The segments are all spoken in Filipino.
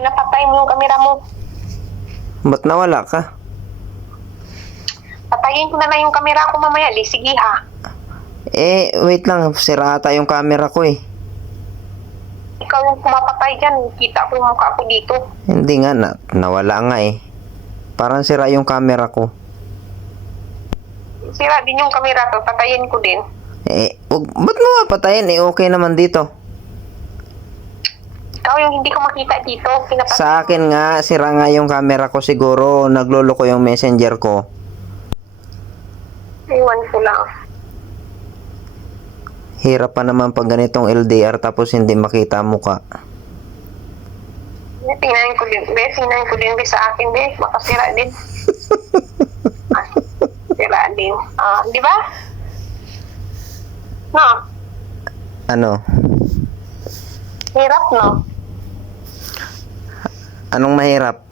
pinapatay mo yung kamera mo. Ba't nawala ka? Patayin ko na lang yung kamera ko mamaya. Di, sige ha. Wait lang. Sira ata yung camera ko eh. Ikaw yung pumapatay dyan. Kita ko yung mukha ko dito. Hindi nga, nawala nga eh. Parang sira yung camera ko. Sira din yung kamera ko. Patayin ko din. Ba't mo mapatayin? Okay naman dito. Ikaw yung hindi ko makita dito. Pinapatay. Sa akin nga, sira nga yung camera ko siguro. Nagloloko yung messenger ko. Iwan ko lang. Hirap pa naman pag ganitong LDR tapos hindi makita mukha. Tingnan ko din. Tingnan ko din sa akin. Makasira din. Sira din. Di ba? No? Ano? Hirap, no? Anong mahirap?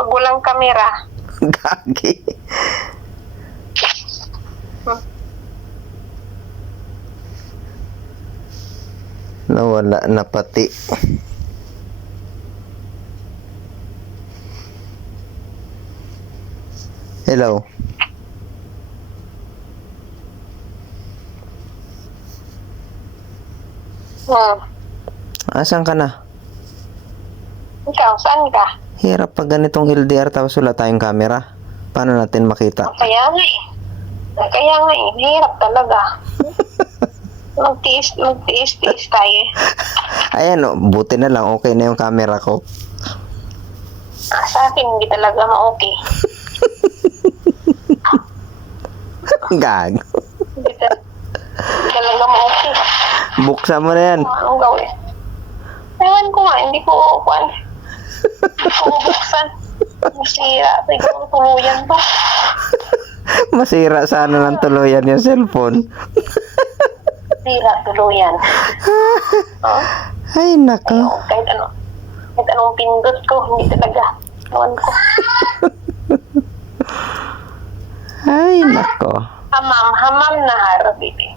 Pag walang kamera. Gagi. Nawala na pati. Hello. Asan ka na? Ikaw, saan ka? Hirap pag ganitong LDR tapos wala tayong camera. Paano natin makita? Kaya nga eh. Hirap talaga. Magtiis tayo. Ayan o, buti na lang okay na yung camera ko. Sa akin, hindi talaga ma-okay. Gago. Hindi talaga ma-okay. Buksan mo na yan. Anong gawin? Ewan ko nga, hindi ko buksan. Masira. Siguro tuluyan to. Masira sana ng tuluyan yung cellphone. Sira, tuluyan. Ay, nako. Ayun, kahit anong pindot ko, hindi talaga. Ewan ko. Ay, nako. Hamam na harap, baby.